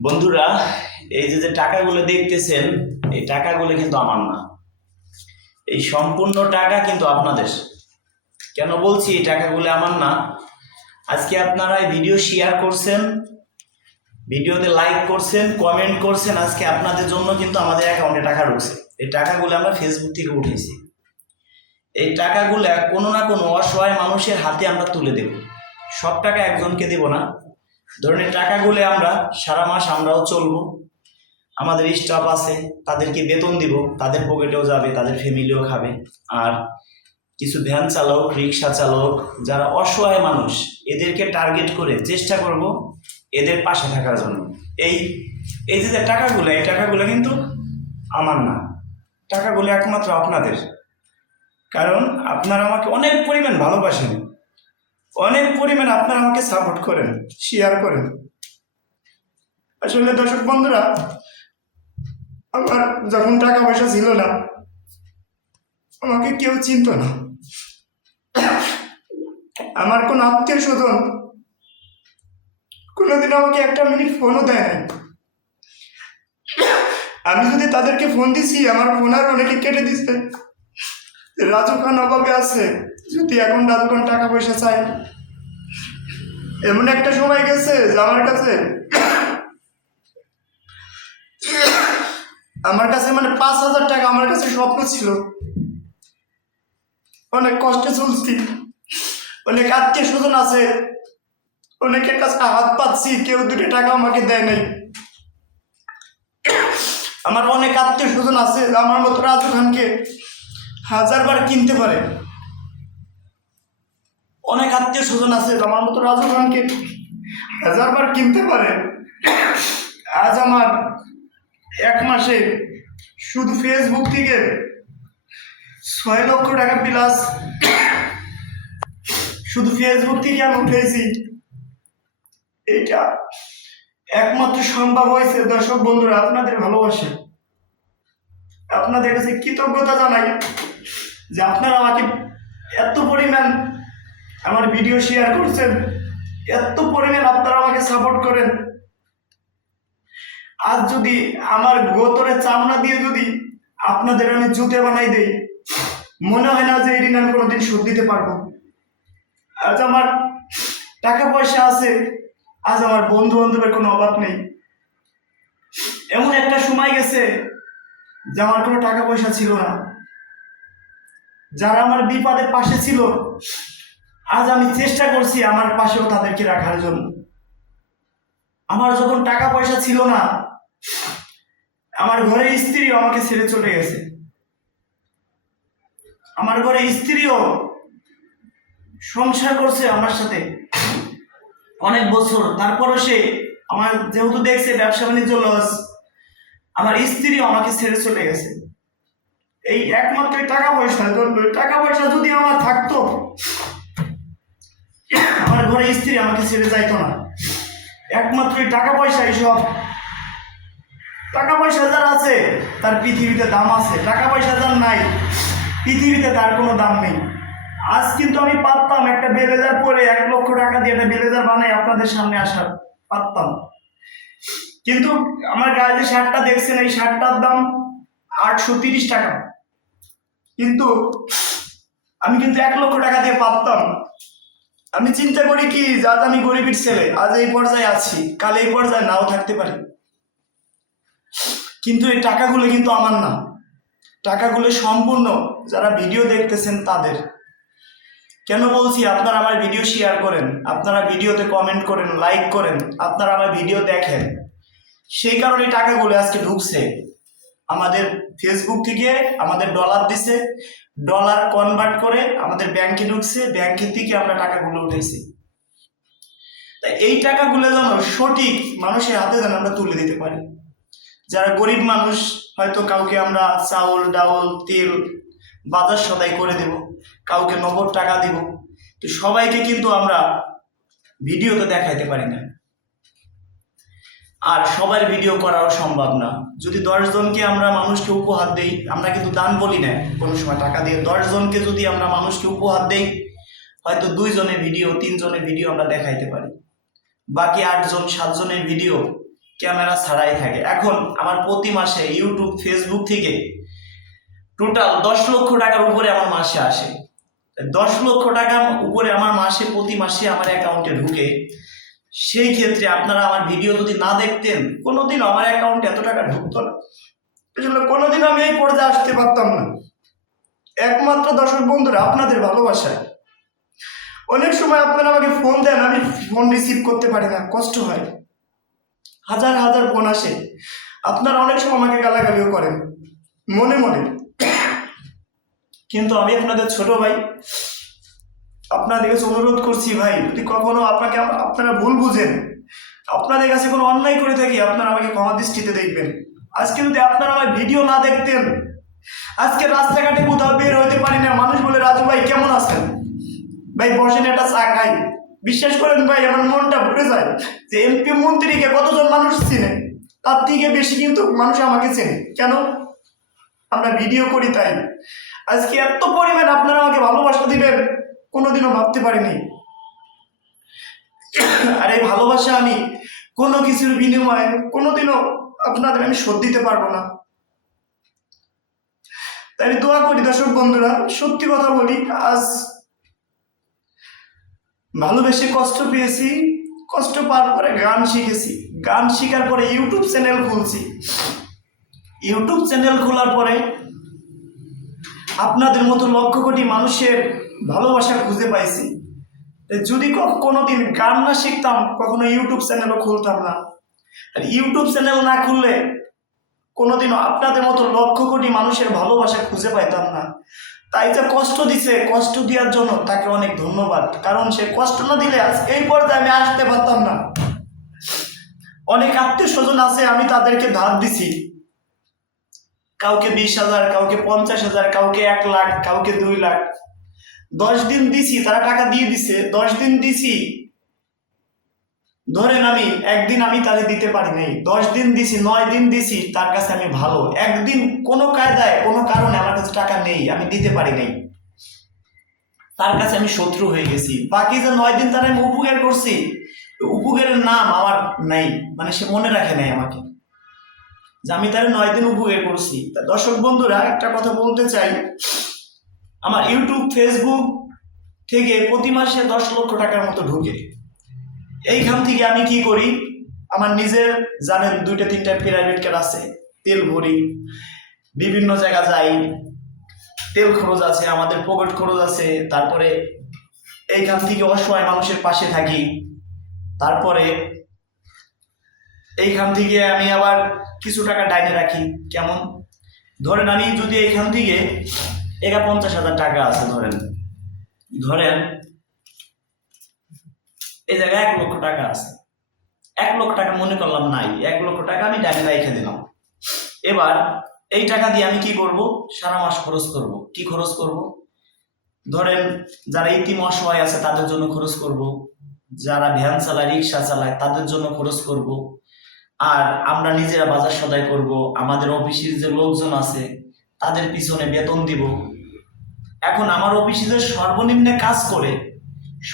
বন্ধুরা, এই যে যে টাকাগুলো দেখতেছেন, এই টাকাগুলো কিন্তু আমার না। এই সম্পূর্ণ টাকা কিন্তু আপনাদের। কেন বলছি এই টাকাগুলো আমার না? আজকে আপনারা এই ভিডিও শেয়ার করছেন, ভিডিওতে লাইক করছেন, কমেন্ট করছেন, আজকে আপনাদের জন্য কিন্তু আমাদের অ্যাকাউন্টে টাকা ঢুকছে। এই টাকাগুলো আমরা ফেসবুক থেকে উঠেছি। এই টাকাগুলো কোনো না কোনো অসহায় মানুষের হাতে আমরা তুলে দেব। সব টাকা একজনকে দেব না। ধরুন এই টাকাগুলো আমরা সারা মাস আমরাও চলবো, আমাদের স্টাফ আছে তাদেরকে বেতন দিব, তাদের পকেটেও যাবে, তাদের ফ্যামিলিও খাবে। আর কিছু ভ্যান চালক, রিক্সা চালক, যারা অসহায় মানুষ, এদেরকে টার্গেট করে চেষ্টা করব এদের পাশে থাকার জন্য। এই এই যে টাকাগুলো, এই টাকাগুলো কিন্তু আমার না, টাকাগুলো একমাত্র আপনাদের। কারণ আপনারা আমাকে অনেক পরিমাণ ভালোবাসেন, অনেক পরিমাণ আপনারা আমাকে সাপোর্ট করেন, শেয়ার করেন। আসলে দর্শক বন্ধুরা, আমার যখন টাকা পয়সা ছিল না, আমাকে কেউ চিনত না। আমার কোনো আত্মীয় স্বজন কোনোদিন আমাকে একটা মিনিট ফোনও দেয় নাই। আমি যদি তাদেরকে ফোন দিছি, আমার ফোন আর অনেকে কেটে দিচ্ছে। রাজু খান অভাবে আছে, যদি এখন রাজু খান টাকা পয়সা চায়। এমন একটা সময় গেছে যে আমার কাছে মানে 5,000 টাকা আমার কাছে স্বপ্ন ছিল। অনেক কষ্টে চলছি, অনেক আত্মীয় স্বজন আছে, অনেকের কাছে হাত পাচ্ছি, কেউ 2 টাকা আমাকে দেয় নাই। আমার অনেক আত্মীয় স্বজন আছে আমার মতো রাজু খানকে 1000 বার কিনতে পারে। অনেক আত্মীয় স্বজন আছে আমার মতো রাজু খানকে 1000 বার কিনতে পারে। আজ আমার 1 মাসে শুধু ফেসবুক থেকে 6 লক্ষ টাকা প্লাস শুধু ফেসবুক থেকে আমি উঠেছি। এটা একমাত্র সম্ভব হয়েছে দর্শক বন্ধুরা আপনাদের ভালোবাসে। আপনাদের কাছে কৃতজ্ঞতা জানাই যে আপনারা আমাকে এত পরিমাণ আমার ভিডিও শেয়ার করছেন, এত পরিমাণ আপনারা আমাকে সাপোর্ট করেন। আজ যদি আমার গোতরে চামড়া দিয়ে যদি আপনাদের আমি জুতে বানাই দেই, মনে হয় না যে এই ঋণ আমি কোনোদিন শোধ দিতে পারবো। আজ আমার টাকা পয়সা আছে, আজ আমার বন্ধু বান্ধবের কোনো অভাব নেই। এমন একটা সময় গেছে যে আমার কোনো টাকা পয়সা ছিল না। যারা আমার বিপদের পাশে ছিল, আজ আমি চেষ্টা করছি আমার পাশেও তাদেরকে রাখার জন্য। আমার যখন টাকা পয়সা ছিল না, আমার ঘরের স্ত্রীও আমাকে ছেড়ে চলে গেছে। আমার ঘরে স্ত্রীও সংসার করছে আমার সাথে অনেক বছর, তারপরও সে আমার যেহেতু দেখছে ব্যবসা বাণিজ্য লস, আমার স্ত্রীও আমাকে ছেড়ে চলে গেছে। এই একমাত্র টাকা পয়সার জন্য। টাকা পয়সা যদি আমার থাকতো, আমার ঘরে স্ত্রী আমাকে ছেড়ে যাইতো না। একমাত্র টাকা পয়সা। এইসব টাকা পয়সা যার আছে তার পৃথিবীতে দাম আছে, টাকা পয়সা যার নাই পৃথিবীতে তার কোনো দাম নেই। আজ কিন্তু আমি পারতাম একটা ব্লেজার পরে 1 লক্ষ টাকা দিয়ে একটা ব্লেজার বানাই আপনাদের সামনে আসার পারতাম, কিন্তু আমার গায়ে যে শার্টটা দেখছেন, এই শার্টটার দাম 830 টাকা। কিন্তু আমি কিন্তু 1 লক্ষ টাকা দিয়ে পারতাম। আমি চিন্তা করি কি, আজ আমি গরিবের ছেলে, আজ এই পর্যায়ে আছি, কাল এই পর্যায়ে নাও থাকতে পারি। কিন্তু এই টাকাগুলো কিন্তু আমার না, টাকাগুলো সম্পূর্ণ যারা ভিডিও দেখতেছেন তাদের। কেন বলছি, আপনারা আমার ভিডিও শেয়ার করেন, আপনারা ভিডিওতে কমেন্ট করেন, লাইক করেন, আপনারা আমার ভিডিও দেখেন, সেই কারণে টাকাগুলো আজকে ঢুকছে। আমাদের ফেসবুক থেকে আমাদের ডলার দিছে, ডলার কনভার্ট করে আমাদের ব্যাংকে ঢুকছে, ব্যাংকের থেকে আমরা টাকাগুলো উঠেছি। তাই এই টাকাগুলো যেন সঠিক মানুষের হাতে যেন আমরা তুলে দিতে পারি। যারা গরিব মানুষ, হয়তো কাউকে আমরা চাউল, ডাউল, তেল, বাজার সদাই করে দেব, কাউকে নগদ টাকা দেব, তো সবাইকে কিন্তু আমরা ভিডিওতে দেখাইতে পারি না, আর সবার ভিডিও করাও সম্ভব না। যদি 10 জনকে আমরা মানুষকে উপহার দেই, আমরা কিন্তু দান বলি না কোনো সময়, টাকা দিয়ে 10 জনকে যদি আমরা মানুষকে উপহার দেই, হয়তো 2 জনের ভিডিও, 3 জনের ভিডিও আমরা দেখাইতে পারি, বাকি 8 জন 7 জনের ভিডিও ক্যামেরা ছাড়াই থাকে। এখন আমার প্রতি মাসে ইউটিউব ফেসবুক থেকে টোটাল 10 লক্ষ টাকার উপরে আমার মাসে আসে। 10 লক্ষ টাকা উপরে আমার মাসে প্রতি মাসে আমার অ্যাকাউন্টে ঢুকে। সেই ক্ষেত্রে আপনারা আমার ভিডিও যদি না দেখতেন কোনোদিন আমার অ্যাকাউন্টে এত টাকা ঢুকতো না। এজন্য কোনোদিন আমি এই পর্যায়ে আসতে পারতাম না, একমাত্র দর্শক বন্ধুরা আপনাদের ভালোবাসায়। অনেক সময় আপনারা আমাকে ফোন দেন, আমি ফোন রিসিভ করতে পারি না, কষ্ট হয়। হাজার হাজার ফোন আসে, আপনারা অনেক সময় আমাকে গালাগালিও করেন মনে মনে, কিন্তু আমি আপনাদের ছোট ভাই, আপনাদের কাছে অনুরোধ করছি ভাই, যদি কখনো আপনারা ভুল বুঝেন, আপনাদের কাছে কোনো অন্যায় করে থাকি, আপনারা আমাকে ক্ষমা দৃষ্টিতে দেখবেন। আজকে যদি আপনারা আমার ভিডিও না দেখতেন, আজকে রাস্তাঘাটে কোথাও বের হইতে পারি না, মানুষ বলে রাজু ভাই কেমন আছেন, ভাই বসেন একটা চা খাই। বিশ্বাস করেন ভাই, আমার মনটা ভরে যায় যে এমপি মন্ত্রীকে কতজন মানুষ চিনে, তার থেকে বেশি কিন্তু মানুষ আমাকে চেনে। কেন? আমরা ভিডিও করি তাই। আজকে এত পরিমাণ আপনারা আমাকে ভালোবাসা দিবেন কোনোদিনও ভাবতে পারিনি। আর এই ভালোবাসা আমি কোনো কিছুর বিনিময়ে কোনোদিনও আপনাদের আমি শোধ দিতে পারবো না। তাই আমি দোয়া করি দর্শক বন্ধুরা, সত্যি কথা বলি, আজ ভালোবেসে কষ্ট পেয়েছি, কষ্ট পাওয়ার পরে গান শিখেছি, গান শেখার পরে ইউটিউব চ্যানেল খুলছি, ইউটিউব চ্যানেল খোলার পরে আপনাদের মতো লক্ষ কোটি মানুষের ভালোবাসা খুঁজে পাইছি। যদি কোনোদিন গান না শিখতাম কখনো ইউটিউব চ্যানেলও খুলতাম না। আর ইউটিউব চ্যানেল না খুললে কোনোদিনও আপনাদের মতো লক্ষ কোটি মানুষের ভালোবাসা খুঁজে পাইতাম না। তাই যে কষ্ট দিছে, কষ্ট দেওয়ার জন্য তাকে অনেক ধন্যবাদ, কারণ সে কষ্ট না দিলে আজ এই পর্যায়ে আমি আসতে পারতাম না। অনেক আত্মীয় স্বজন আছে, আমি তাদেরকে ধার দিছি, কাউকে 20,000, কাউকে 50,000, কাউকে 1 লাখ, কাউকে 2 লাখ। 10 দিন দিছি, তারা টাকা দিয়ে দিছে। 10 দিন দিছি, ধরেন আমি একদিন আমি তারে দিতে পারি নাই। 10 দিন দিছি, 9 দিন দিছি, তার কাছে আমি ভালো। একদিন কোনো কায়দায় কোনো কারণে আমার কাছে টাকা নেই, আমি দিতে পারি নাই, তার কাছে আমি শত্রু হয়ে গেছি। বাকি যে 9 দিন তারা আমি উপকার করছি, উপকারের নাম আমার নাই, মানে সে মনে রাখে নাই আমাকে যে আমি তার 9 দিন উপকার করছি। তা দর্শক বন্ধুরা একটা কথা বলতে চাই, আমার ইউটিউব ফেসবুক থেকে প্রতি মাসে 10 লক্ষ টাকার মতো ঢুকে। এইখান থেকে আমি কি করি, আমার নিজের জানেন 2-3টা প্রাইভেট কার আছে, তেল ভরি, বিভিন্ন জায়গা যাই, তেল খরচ আছে, আমাদের পকেট খরচ আছে, তারপরে এইখান থেকে অসহায় মানুষের পাশে থাকি। তারপরে এইখান থেকে আমি আবার কিছু টাকা ডাইনে রাখি। কেমন? ধরেন আমি যদি এইখান থেকে 50,000 টাকা আছে, ধরেন এই জায়গায় 1 লক্ষ টাকা আছে, 1 লক্ষ টাকা মনে করলাম নাই, 1 লক্ষ টাকা আমি ডাইনে রেখে দিলাম। এবার এই টাকা দিয়ে আমি কি করব, সারা মাস খরচ করব। কি খরচ করব? ধরেন যারা ইতিম অসহায় আছে তাদের জন্য খরচ করব, যারা ভ্যান চালায়, রিক্সা চালায় তাদের জন্য খরচ করব, আর আমরা নিজেরা বাজার সদাই করব, আমাদের অফিসের যে লোকজন আছে তাদের পিছনে বেতন দিব। এখন আমার অফিসে যে সর্বনিম্নে কাজ করে,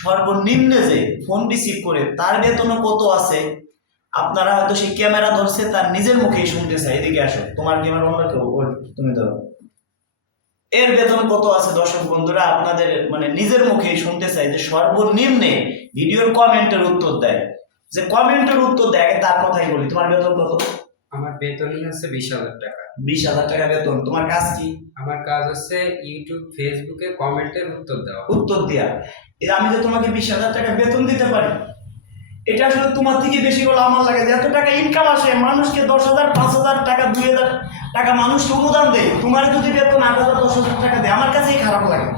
সর্বনিম্নে যে ফোন রিসিভ করে, তার বেতনও কত আছে আপনারা হয়তো সেই ক্যামেরা ধরছে তার নিজের মুখেই শুনতে চাই। এদিকে আসো, তোমার ক্যামেরা অন্য কেউ, তুমি ধরো, এর বেতন কত আছে দর্শক বন্ধুরা আপনাদের মানে নিজের মুখেই শুনতে চাই। যে সর্বনিম্নে ভিডিওর কমেন্টের উত্তর দেয়, যে কমেন্টের উত্তর দেয়, তার কথাই বলি, তোমার বেতন কত? আমার বেতনই হচ্ছে 20,000 টাকা। 20,000 টাকা বেতন। তোমার কাজ কি? আমার কাজ হচ্ছে ইউটিউব ফেসবুকে কমেন্টের উত্তর দেওয়া। উত্তর দেয়া। আমি যে তোমাকে 20,000 টাকা বেতন দিতে পারি, এটা আসলে তোমার থেকে বেশি বলে আমার লাগে। যে এত টাকা ইনকাম আসে, মানুষকে 10,000, 5,000 টাকা, 2,000 টাকা মানুষকে অনুদান দেয়, তোমার যদি বেতন 8,000, 10,000 টাকা দেয়, আমার কাছেই খারাপ লাগে।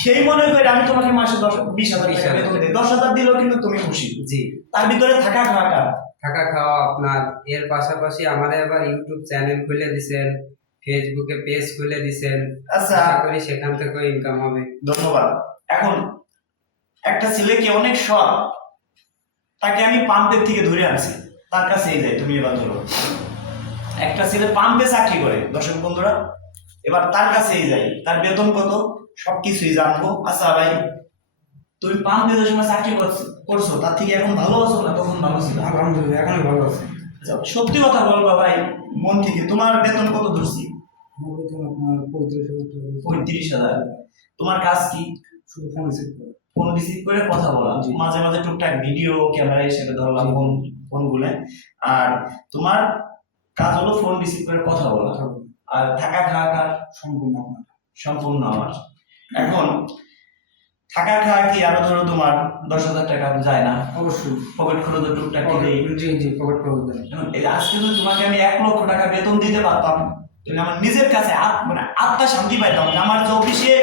সেই মনে করে আমি তোমাকে মাসে 20,000 টাকা বেতন দিই। 10,000 দিলেও কিন্তু তুমি খুশি। জি। তার ভিতরে থাকা খাওয়া থাকা খাওয়া আপনার। এর পাশাপাশি আমাদের আবার ইউটিউব চ্যানেল খুলে দিছেন, ফেসবুকে পেজ খুলে দিছেন। আচ্ছা, আশা করি সেখান থেকেও ইনকাম হবে। ধন্যবাদ। এখন একটা ছেলেকে অনেক সৎ, তাকে আমি পাম্পের থেকে ধরে আনছি, তার কাছেই যাই। তুমি এবার ধরো, একটা ছেলে পাম্পে চাকরি করে দর্শক বন্ধুরা, এবার তার কাছেই যাই, তার বেতন কত সবকিছুই জানবো। আচ্ছা ভাই, তুমি পাম্পে যে সময় চাকরি করছো, তার থেকে এখন ভালো আছো না তখন ভালো ছিল? আলহামদুলিল্লাহ এখন ভালো আছে। আচ্ছা, সত্যি কথা বলবা ভাই, মন থেকে তোমার বেতন কত ধরছি? আমার বেতন আপনার 35,000 টাকা। 35,000। তোমার কাজ কি? শুধু ফোন রিসিভ করে। ফোন রিসিভ করে কথা বলা, জি। মাঝে মাঝে টুকটাক ভিডিও ক্যামেরা হিসেবে ধরলাম ফোনগুলো। আর তোমার কাজ হলো ফোন রিসিভ করে কথা বলা, কথা বলে। আর থাকা খাওয়া কার? সম্পূর্ণ আপনার। সম্পূর্ণ আমার। এখন থাকা খাওয়া কি আরো ধরো তোমার 10,000 টাকা যায় না? অবশ্যই। পকেট খরচ টুকটাক কি দেই। জি জি, পকেট খরচ দেন। এখন এই আজকে যদি তোমাকে আমি 1 লক্ষ টাকা বেতন দিতে পারতাম, তাহলে আমার নিজের কাছে মানে আত্মা শান্তি পাইতাম যে আমার যে অফিসে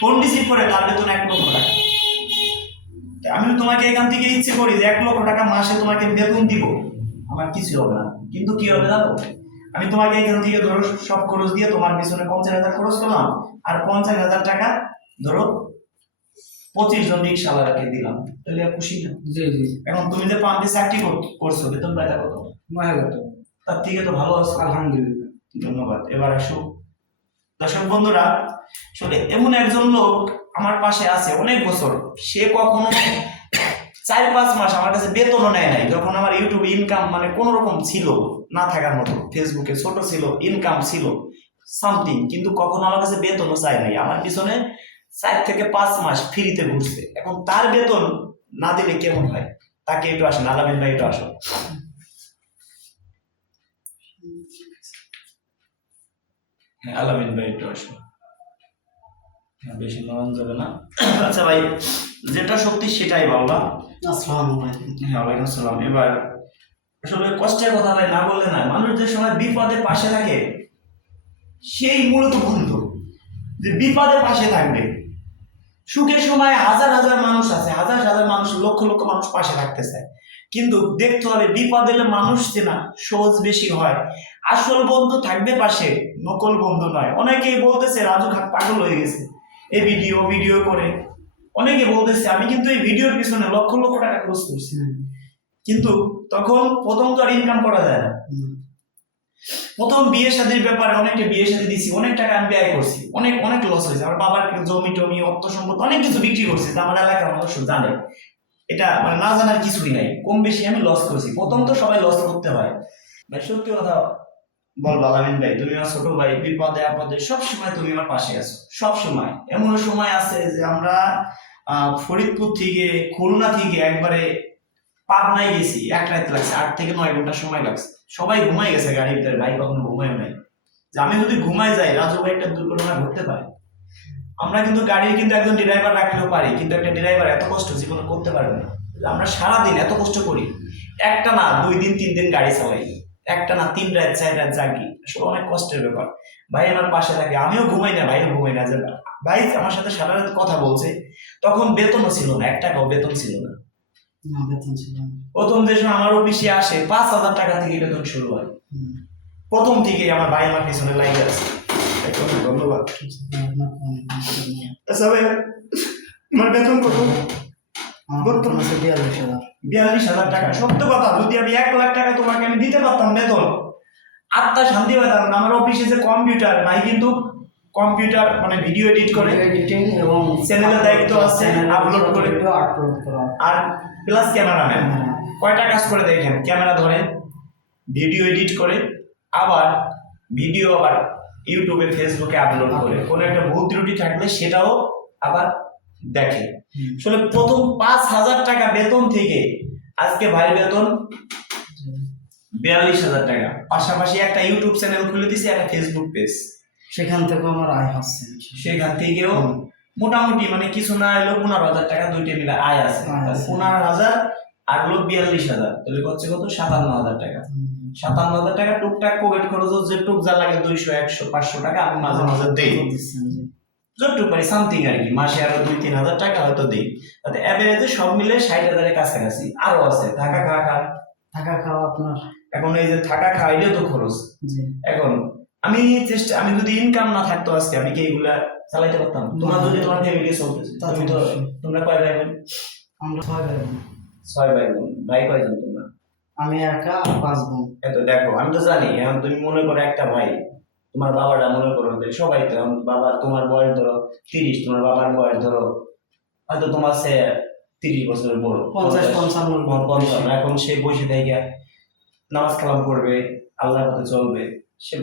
ফোন রিসিভ করে তার বেতন 1 লক্ষ টাকা। তা আমি তোমাকে এখান থেকে ইচ্ছে করি যে 1 লক্ষ টাকা মাসে তোমাকে বেতন দিব, আমার কিছু হবে না। কিন্তু কি হবে জানো, আমি তোমাকে এখান থেকে ধরো সব খরচ দিয়ে তোমার পিছনে 50,000 খরচ করলাম, আর 50,000 টাকা ধরো 25 জন রিক্সাওয়ালাকে দিলাম, তাহলে আর খুশি না? জি জি। এখন তুমি যে পাম্পে চাকরি করছো, বেতন পাইতা কত? 9,000 টাকা। তার থেকে তো ভালো আছো। আলহামদুলিল্লাহ। ধন্যবাদ। এবার আসো দর্শক বন্ধুরা, আসলে এমন একজন লোক আমার পাশে আছে অনেক বছর, সে কখনো 4-5 মাস আমার কাছে বেতনও নেয় নাই, যখন আমার ইউটিউবে ইনকাম মানে কোন রকম ছিল না থাকার মতো, ফেসবুকে ছোট ছিল, ইনকাম ছিল সামথিং, কিন্তু কখনো আমার কাছে বেতনও চাই নাই। আমার পিছনে 4 থেকে 5 মাস ফ্রিতে ঘুরছে। এখন তার বেতন না দিলে কেমন হয়? তাকে একটু আসেন, আলামিন ভাই একটু আসো। হ্যাঁ, আলামিন ভাই একটু আসো। হ্যাঁ, বেশি নরম যাবে না। আচ্ছা ভাই, যেটা সত্যি সেটাই বলবা। আসসালামু আলাইকুম। হ্যাঁ, ওয়ালাইকুম আসসালাম। এবার আসলে কষ্টের কথা ভাই না বললে না, মানুষ যে সময় বিপদে পাশে থাকে সেই মূলত বন্ধু, যে বিপদে পাশে থাকবে। সুখের সময় হাজার হাজার মানুষ আছে, হাজার হাজার মানুষ, লক্ষ লক্ষ মানুষ পাশে থাকতে চায়, কিন্তু দেখতে হবে বিপদ এলে মানুষ যে না সহজ বেশি হয়। আসল বন্ধু থাকবে পাশে, নকল বন্ধু নয়। অনেকেই বলতেছে রাজু খান পাগল হয়ে গেছে এই ভিডিও ভিডিও করে, অনেকে বলতেছে। আমি কিন্তু এই ভিডিওর পিছনে লক্ষ লক্ষ টাকা খরচ করছি, কিন্তু তখন প্রথম তো আর ইনকাম করা যায় না। প্রথম বিয়ে শাদীর ব্যাপারে অনেকটা বিয়ে শাদী দিছি, অনেক টাকা আমি ব্যয় করছি, অনেক অনেক লস হয়েছে। আমার বাবার জমি টমি অর্থ সম্পদ অনেক কিছু বিক্রি করছি, যা আমার এলাকার মানুষ জানে। এটা মানে না জানার কিছুই নাই, কম বেশি আমি লস করছি। প্রথম তো সবাই লস করতে হয় ভাই, সত্যি কথা বল আলামিন ভাই, তুমি আমার ছোট ভাই, বিপদে আপদে সবসময় তুমি আমার পাশে আছো, সব সময়। এমন সময় আছে যে আমরা ফরিদপুর থেকে, খুলনা থেকে একবারে পাবনায় গেছি, 1 রাত লাগছে, 8 থেকে 9 ঘন্টা সময় লাগছে। সবাই ঘুমাই গেছে গাড়ির ভিতরে, ভাই কখনো ঘুমায় নাই। যে আমি যদি ঘুমাই যাই, রাজু ভাই একটা দুর্ঘটনা ঘটতে পারে। আমরা কিন্তু গাড়ির কিন্তু একজন ড্রাইভার রাখলেও পারি, কিন্তু একটা ড্রাইভার এত কষ্ট জীবনে করতে পারবে না। আমরা সারাদিন এত কষ্ট করি, একটা না 2 দিন 3 দিন গাড়ি চালাই, একটা না 3 রাত 4 রাত জাগি, আসলে অনেক কষ্টের ব্যাপার। ভাই আমার পাশে থাকে, আমিও ঘুমাই না, ভাইও ঘুমাই না। যে ভাই আমার সাথে সারা রাত কথা বলছে, তখন বেতনও ছিল না, 1 টাকাও বেতন ছিল না। না, বেতন ছিল না। প্রথম যে সময় আমার অফিসে আসে 5,000 টাকা থেকে বেতন শুরু হয়। প্রথম থেকে আমার ভাই আমার পিছনে লাগে আছে। ধন্যবাদ। আপনার ফোন। আচ্ছা ভাই, তোমার বেতন কত? আমার বেতন আছে 42,000। 42,000 টাকা। সত্য কথা, যদি আমি 1 লাখ টাকা তোমাকে আমি দিতে পারতাম বেতন, আত্মা শান্তি পেতাম না। আমার অফিসে যে কম্পিউটার, ভাই কিন্তু কম্পিউটার মানে ভিডিও এডিট করে, এডিটিং এবং চ্যানেলের দায়িত্ব আছে, আপলোড করে, আপলোড করা। আর প্লাস ক্যামেরাম্যান। কয়টা কাজ করে দেখেন, ক্যামেরা ধরে, ভিডিও এডিট করে, আবার ভিডিও আবার ইউটিউবে ফেসবুকে আপলোড করে, কোনো একটা ভুল ত্রুটি থাকলে সেটাও আবার দেখে। আসলে প্রথম 5,000 টাকা বেতন থেকে আজকে ভাই বেতন 42,000 টাকা। পাশাপাশি একটা ইউটিউব চ্যানেল খুলে দিয়েছি, একটা ফেসবুক পেজ, সেখান থেকে আমার আয় হচ্ছে। সেখান থেকেও মোটামুটি মানে কিছু না হলেও 15,000 টাকা, দুইটা মিলে আয় আছে। 15,000 আর হলো 42,000, তাহলে হচ্ছে কত? 57,000 টাকা। 57,000 টাকা টুকটাক পকেট খরচ যেটুক যা লাগে 200, 100, 500 টাকা আমি মাঝে মাঝে দেই, যতটুকু পারি সামথিং আর কি। মাসে আরো 2-3,000 টাকা হয়তো দিই, তাতে অ্যাভারেজে সব মিলে 60,000 এর কাছাকাছি। আরো আছে থাকা খাওয়া থাকা খাওয়া আপনার। এখন এই যে থাকা খাওয়া এটাও তো খরচ। এখন আমি আমি যদি ইনকাম না থাকতো আজকে, আমি কি এগুলা চালাইতে পারতাম? তোমরা যদি তোমার ফ্যামিলি চলতেছে, তুমি তো, তোমরা কয় ভাই বোন? আমরা 6 ভাই বোন। 6 ভাই বোন। ভাই কয়জন তোমরা? আমি একা আর 5 বোন। এত দেখো, আমি তো জানি। এখন তুমি মনে করো একটা ভাই, তোমার বাবাটা মনে করো যে সবাই তো, বাবা তোমার বয়স ধরো 30, তোমার বাবার বয়স ধরো হয়তো তোমার সে 30 বছরের বড়, 50-55। এখন সে বসে থেকে নামাজ কালাম করবে, আল্লাহর পথে চলবে, সে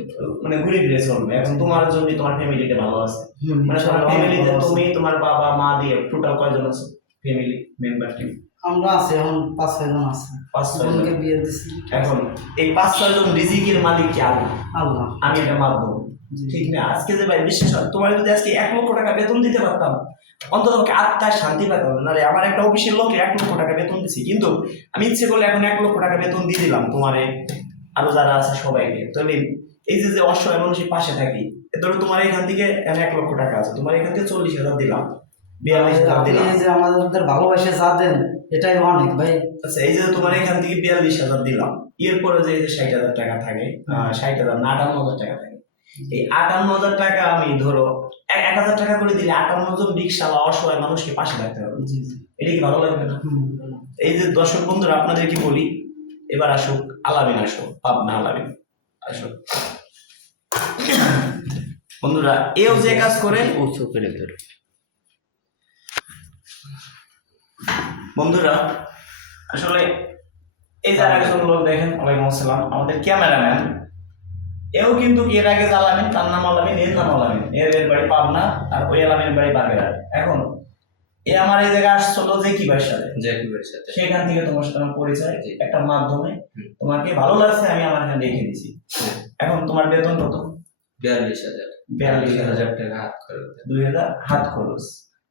মানে ঘুরে ফিরে চলবে। এখন তোমার জন্য তোমার ফ্যামিলিটা ভালো আছে, মানে তোমার ফ্যামিলিতে তুমি তোমার বাবা মা দিয়ে টোটাল কয়জন আছে ফ্যামিলি মেম্বার টিম? আমরা আছি এখন 5-6 জন আছে। 5-6 জন। বোনকে বিয়ে দিছি। এখন এই 5-6 জন রিজিকের মালিক কি আল্লাহ? আল্লাহ। আমি একটা মাধ্যম, জি। ঠিক না? আজকে যে ভাই বিশ্বাস হয়, তোমার যদি আজকে 1 লক্ষ টাকা বেতন দিতে পারতাম, অন্তত পক্ষে আত্মায় শান্তি পেতাম। না রে, আমার একটা অফিসের লোককে 1 লক্ষ টাকা বেতন দিছি, কিন্তু আমি ইচ্ছে করলে এখন 1 লক্ষ টাকা বেতন দিয়ে দিলাম তোমারে, আরো যারা আছে সবাইকে। তবে এই যে যে অসহায় মানুষের পাশে থাকি, ধরো তোমার এখান থেকে 1 লক্ষ টাকা আছে, তোমার এখান থেকে 40,000 দিলাম, 42,000 আপনি দিলাম। এই যে আমাদের ভালোবাসে যা দেন এটাই অনেক ভাই। আচ্ছা, এই যে তোমার এখান থেকে 42,000 দিলাম, এরপরে যে 60,000 টাকা থাকে, 60,000 না 58,000 টাকা থাকে, এই 58,000 টাকা আমি ধরো 1,000 টাকা করে দিলে 58 জন রিক্সাওয়ালা অসহায় মানুষকে পাশে রাখতে হবে। জি জি। এটা কি ভালো লাগবে না? হুম। এই যে দর্শক বন্ধুরা, আপনাদের কি বলি, এবার আসুক আলামিন, আসো পাবনা আলামিন, আসো বন্ধুরা। এও যে কাজ করে, উঁচু করে ধরো। বন্ধুরা আসলে এই যে একজন লোক দেখেন, ওয়ালাইকুম আসসালাম, আমাদের ক্যামেরাম্যান, এও কিন্তু এর আগে যে আলামিন, তার নাম আলামিন, এর নাম আলামিন, এর বাড়ি পাবনা, আর ওই আলামিনের বাড়ি বাগেরহাট। এখন এ আমার এই জায়গায় আসছিল যে কি ভাইয়ের সাথে, জাকিবের সাথে। সেখান থেকে তোমার সাথে আমার পরিচয় একটা মাধ্যমে, তোমাকে ভালো লাগছে, আমি আমার এখানে রেখে দিছি। এখন তোমার বেতন কত? 42,000। 42,000 টাকা হাত খরচ। 2,000 হাত খরচ,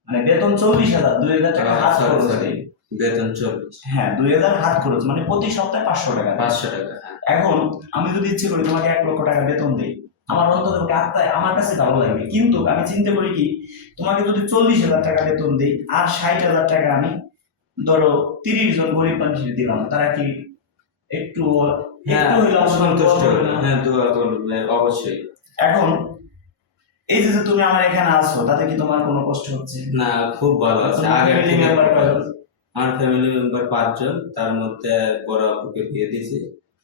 মানে বেতন 40,000, 2,000 টাকা হাত খরচ দেয়। বেতন 40। হ্যাঁ, 2,000 হাত খরচ, মানে প্রতি সপ্তাহে 500 টাকা দেয়। 500 টাকা। হ্যাঁ। এখন আমি যদি ইচ্ছে করি তোমাকে 1 লক্ষ টাকা বেতন দিই, আমার অন্তত আত্মায় আমার কাছে ভালো লাগবে। কিন্তু আমি চিন্তা করি কি, তোমাকে যদি 40,000 টাকা বেতন দিই, আর 60,000 টাকা আমি ধরো 30 জন গরিব মানুষের দিলাম, তারা কি একটু হ্যাঁ, একটু হইলেও আমার সন্তুষ্ট দোয়া করবে হবে। না? হ্যাঁ, দোয়া করবে অবশ্যই। এখন এই যে যে তুমি আমার এখানে আসছো, তাতে কি তোমার কোনো কষ্ট হচ্ছে? না, খুব ভালো আছে। তোমার আগের family থেকে member কয়জন? আমার ফ্যামিলি মেম্বার 5 জন, তার মধ্যে বড় আপুকে বিয়ে দিয়েছি,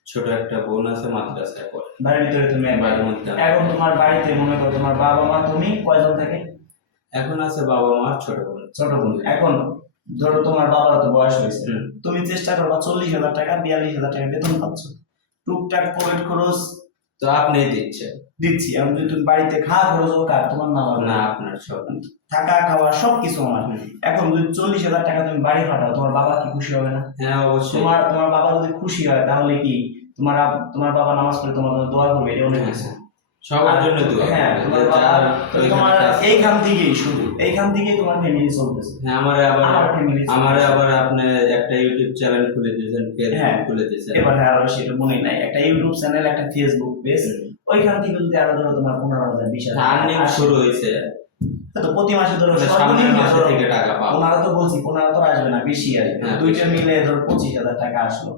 ছোট একটা বোন আছে মাদ্রাসায় পড়ে। বাড়ির ভিতরে তুমি একবার। বাড়ির মধ্যে এখন তোমার বাড়িতে মনে করো তোমার বাবা মা তুমি কয়জন থাকে? এখন আছে বাবা মা, ছোট বোন। ছোট বোন। এখন ধরো তোমার বাবার তো বয়স হয়েছে, হুম। তুমি চেষ্টা করবা 40,000 টাকা, 42,000 টাকা বেতন পাচ্ছ, টুকটাক পকেট খরচ তো আপনি দিচ্ছেন দিচ্ছি। এখন যদি তুমি বাড়িতে খাওয়া খরচ হোক, আর তোমার নাম না? আপনার সব। থাকা খাওয়া সবকিছু আমার। এখন যদি 40,000 টাকা তুমি বাড়ি পাঠাও, তোমার বাবা কি খুশি হবে না? হ্যাঁ, অবশ্যই। তোমার বাবা যদি খুশি হয়, তাহলে কি তোমার বাবা নামাজ পড়ে তোমার জন্য দোয়া করবে, এটা অনেক কিছু। সবার জন্য দোয়া হ্যাঁ, করবে, তোমার যে বাবা, যার তোমার ওইখানে আছে। এইখান থেকেই শুরু, এইখান থেকেই তোমার ফ্যামিলি চলতেছে। হ্যাঁ, আমারে আমার আবার family আপনি একটা ইউটিউব চ্যানেল খুলে দিয়েছেন, হ্যাঁ। ফেসবুক খুলে দিয়েছেন। এবার আরো সেটা মনে নাই, একটা ইউটিউব চ্যানেল, একটা ফেসবুক পেজ, ওইখান থেকে যদি আরো ধরো তোমার 15,000 20,000 আর্নিং শুরু হয়েছে, তো প্রতি মাসে ধরো সামনের সর্বনিম্ন মাসে ধরো থেকে টাকা পাবো। 15 তো বলছি, 15 তো আসবে না, বেশি আসবে। হ্যাঁ, দুইটা মিলে ধরো 25,000 টাকা আসলো,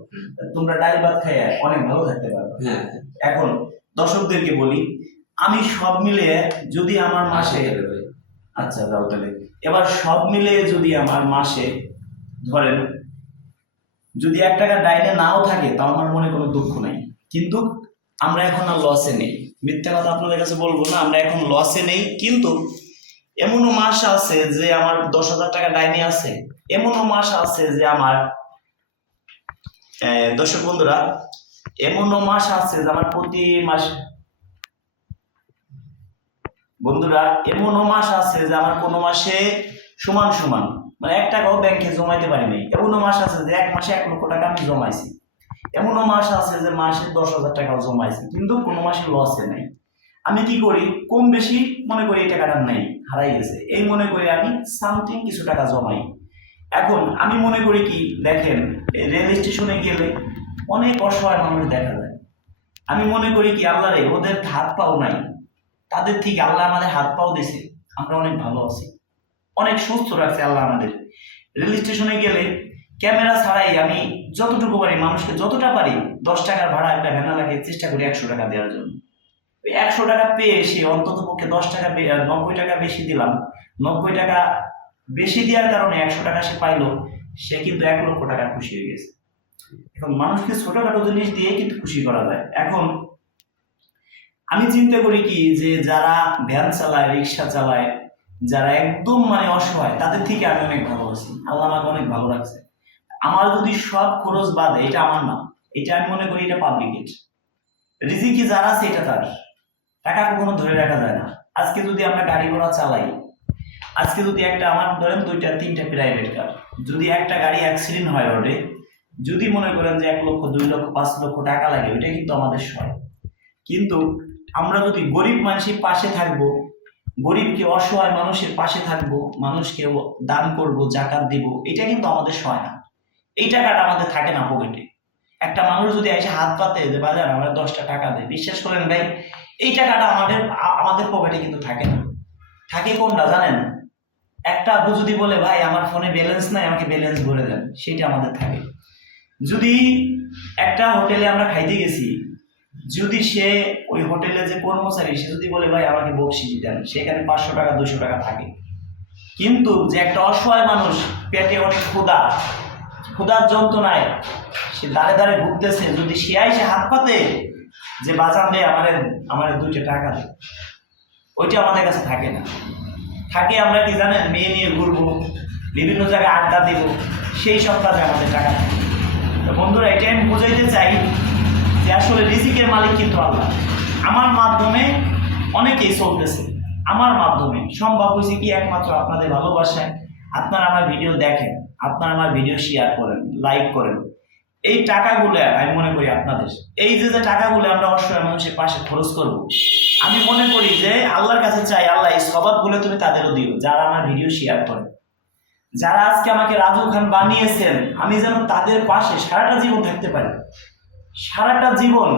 তোমরা ডাল ভাত খাইয়া অনেক ভালো থাকতে পারবে। হ্যাঁ, এখন দর্শকদেরকে বলি, আমি সব মিলে যদি আমার মাসে, আচ্ছা যাও তাহলে, এবার সব মিলে যদি আমার মাসে ধরেন যদি 1 টাকা ডাইনে নাও থাকে, তাও আমার মনে কোনো দুঃখ নাই। কিন্তু আমরা এখন আর লসে নেই, মিথ্যা কথা আপনাদের কাছে বলবো না, আমরা এখন লসে নেই। কিন্তু এমনও মাস আছে যে আমার 10,000 টাকা ডাইনে আছে, এমনও মাস আছে যে আমার দর্শক বন্ধুরা, এমনও মাস আছে যে আমার প্রতি মাস, বন্ধুরা এমনও মাস আছে যে আমার কোনো মাসে সমান সমান মানে 1 টাকাও ব্যাংকে জমাইতে পারি নাই। এমনও মাস আছে যে 1 মাসে 1 লক্ষ টাকা আমি জমাইছি। এমনও মাস আছে যে মাসে 10,000 টাকাও জমাইছি, কিন্তু কোনো মাসে লসে নাই। আমি কি করি, কম বেশি মনে করি এই টাকাটা নাই, হারাই গেছে, এই মনে করি আমি সামথিং কিছু টাকা জমাই। এখন আমি মনে করি কি, দেখেন রেল স্টেশনে গেলে অনেক অসহায় মানুষ দেখা যায়, আমি মনে করি কি আল্লাহ রে, ওদের হাত পাও নাই, তাদের ঠিক আল্লাহ আমাদের হাত পাও দিছে, আমরা অনেক ভালো আছি, অনেক সুস্থ রাখছে আল্লাহ আমাদের। রেল স্টেশনে গেলে ক্যামেরা ছাড়াই আমি যতটুকু পারি মানুষকে যতটা পারি, 10 টাকার ভাড়া একটা ভ্যানালাকে চেষ্টা করি 100 টাকা দেওয়ার জন্য। ওই 100 টাকা পেয়ে সে অন্তত পক্ষে 10 টাকা 90 টাকা বেশি দিলাম, 90 টাকা বেশি দেওয়ার কারণে 100 টাকা সে পাইলো, সে কিন্তু 1 লক্ষ টাকা খুশি হয়ে গেছে। এখন মানুষকে ছোটখাটো জিনিস দিয়ে কিন্তু খুশি করা যায়। এখন আমি চিন্তা করি কি, যে যারা ভ্যান চালায়, রিক্সা চালায়, যারা একদম মানে অসহায়, তাদের থেকে আমি অনেক ভালো আছি, আল্লাহ আমাকে অনেক ভালো রাখছে। আমার যদি সব খরচ বাদে, এটা আমার না, এটা আমি মনে করি এটা পাবলিকের। রিজিকে যারা আছে এটা তার, টাকা কখনো ধরে রাখা যায় না। আজকে যদি আমরা গাড়ি ঘোড়া চালাই, আজকে যদি একটা আমার ধরেন 2টা 3টা প্রাইভেট কার, যদি একটা গাড়ি অ্যাক্সিডেন্ট হয় রোডে, যদি মনে করেন যে 1 লক্ষ 2 লক্ষ 5 লক্ষ টাকা লাগে, ওইটা কিন্তু আমাদের সয়। কিন্তু আমরা যদি গরিব মানুষের পাশে থাকবো, গরিবকে অসহায় মানুষের পাশে থাকবো, মানুষকে দান করব, জাকাত দিব, এটা কিন্তু আমাদের সয় না। এই টাকাটা আমাদের থাকে না পকেটে। একটা মানুষ যদি এসে হাত পাতে যে বাজার আমার 10টা টাকা দেয়, বিশ্বাস করেন ভাই এই টাকাটা আমাদের পকেটে কিন্তু থাকে না। থাকে কোনটা জানেন? একটা আবু যদি বলে ভাই আমার ফোনে ব্যালেন্স নাই, আমাকে ব্যালেন্স ভরে দেন, সেটা আমাদের থাকে। যদি একটা হোটেলে আমরা খাইতে গেছি, যদি সে ওই হোটেলে যে কর্মচারী সে যদি বলে ভাই আমাকে বকশিশ দেন, সেখানে 500 টাকা 200 টাকা থাকে। কিন্তু যে একটা অসহায় মানুষ, পেটে অনেক ক্ষুধার যন্ত্রণায় সে দাঁড়ে দাঁড়ে ভুগতেছে, যদি সে আইসে হাত পাতে যে বাজার নেই আমার 2টা টাকা দেয়, ওইটা আমাদের কাছে থাকে না। থাকে আমরা কি জানেন, মেয়ে নিয়ে ঘুরবো, বিভিন্ন জায়গায় আড্ডা দিব, সেই সব কাজে আমাদের টাকা থাকে। তো বন্ধুরা, এটাই আমি বুঝাইতে চাই যে আসলে রিজিকের মালিক কিন্তু আল্লাহ। আমার মাধ্যমে অনেকেই চলতেছে, আমার মাধ্যমে সম্ভব হয়েছে কি একমাত্র আপনাদের ভালোবাসায়। আপনারা আমার ভিডিও দেখেন, আপনারা আমার ভিডিও শেয়ার করেন, লাইক করেন, এই টাকাগুলো আমি মনে করি আপনাদের। এই যে টাকাগুলো আমরা অসহায় মানুষের পাশে খরচ করব, আমি মনে করি যে আল্লাহর কাছে চাই, আল্লাহ এই স্বভাবগুলো তুমি তাদেরও দিও যারা আমার ভিডিও শেয়ার করে, যারা আজকে আমাকে রাজু খান বানিয়েছেন, আমি যেন তাদের পাশে সারাটা জীবন থাকতে পারি। সারাটা জীবন